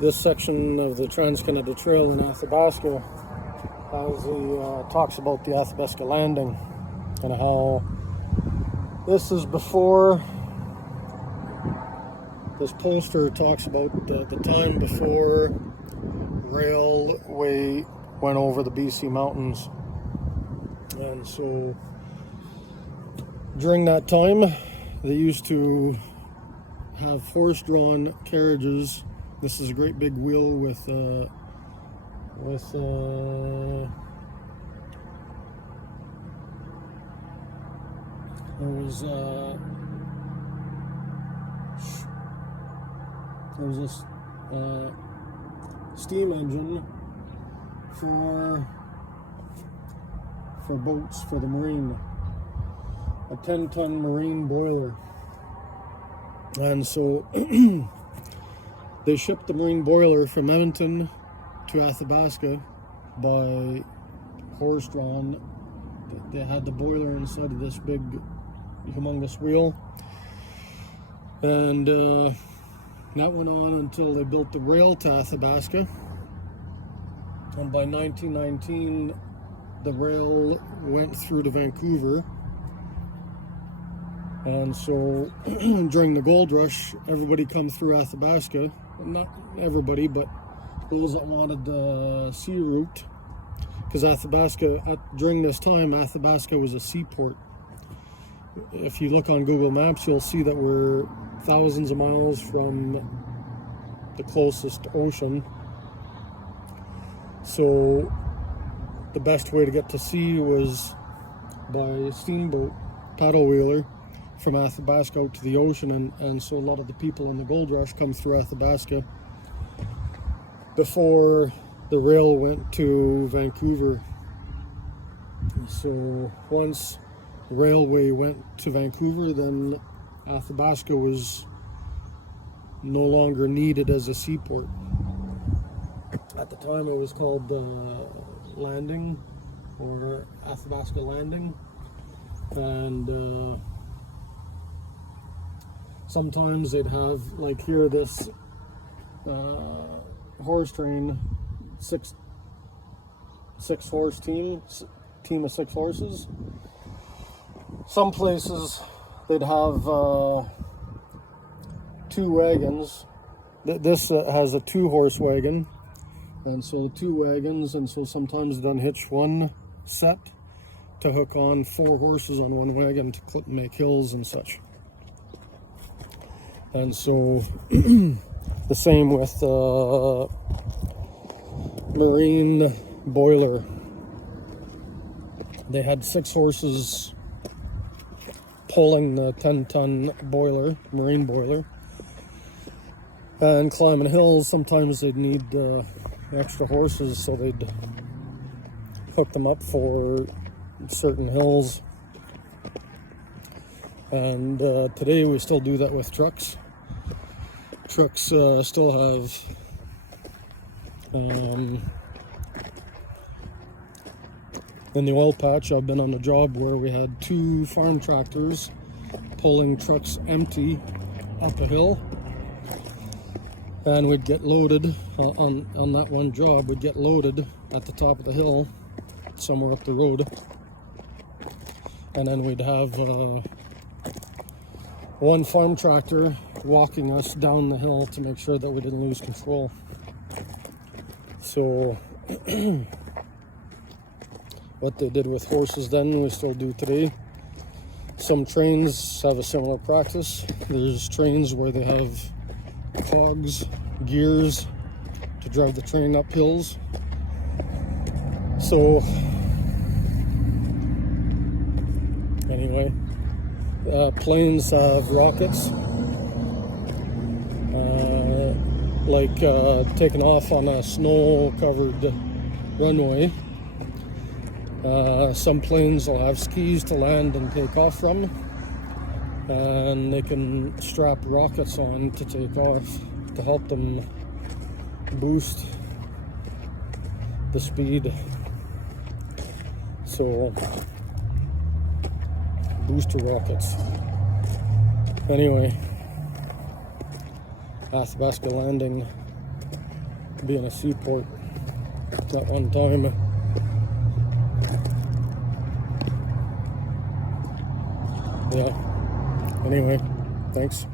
This section of the Trans-Canada Trail in Athabasca talks about the Athabasca Landing and how this is before. This poster talks about the time before railway went over the BC mountains, and so during that time they used to have horse-drawn carriages. This is a great big wheel with there was this steam engine for boats for the marine, a 10-ton marine boiler, and so they shipped the marine boiler from Edmonton to Athabasca by horse-drawn. They had the boiler inside of this big, humongous wheel, and that went on until they built the rail to Athabasca. And by 1919, the rail went through to Vancouver. And so during the gold rush, everybody come through Athabasca. Not everybody, but those that wanted the sea route, because Athabasca, during this time, Athabasca was a seaport. If you look on Google Maps, you'll see that we're thousands of miles from the closest ocean. So the best way to get to sea was by steamboat, paddle wheeler, from Athabasca out to the ocean, and so a lot of the people in the gold rush come through Athabasca before the rail went to Vancouver. So once the railway went to Vancouver, then Athabasca was no longer needed as a seaport. At the time it was called Landing, or Athabasca Landing, and sometimes they'd have, like here, this horse train, six horse team of 6 horses. Some places they'd have 2 wagons. This has a 2-horse wagon, and so 2 wagons, and so sometimes they unhitch one set to hook on 4 horses on one wagon to make hills and such. And so the same with marine boiler. They had 6 horses pulling the 10-ton boiler, marine boiler, and climbing hills. Sometimes they'd need extra horses, so they'd hook them up for certain hills. And today we still do that with trucks. Trucks still have in the oil patch, I've been on a job where we had 2 farm tractors pulling trucks empty up a hill, and we'd get loaded on that one job. We'd get loaded at the top of the hill somewhere up the road, and then we'd have one farm tractor walking us down the hill to make sure that we didn't lose control. So what they did with horses then, we still do today. Some trains have a similar practice. There's trains where they have cogs, gears to drive the train up hills. So anyway, planes have rockets, like taking off on a snow-covered runway. Some planes will have skis to land and take off from, and they can strap rockets on to take off to help them boost the speed. So, booster rockets. Anyway, Athabasca Landing being a seaport that one time. Yeah. Anyway, thanks.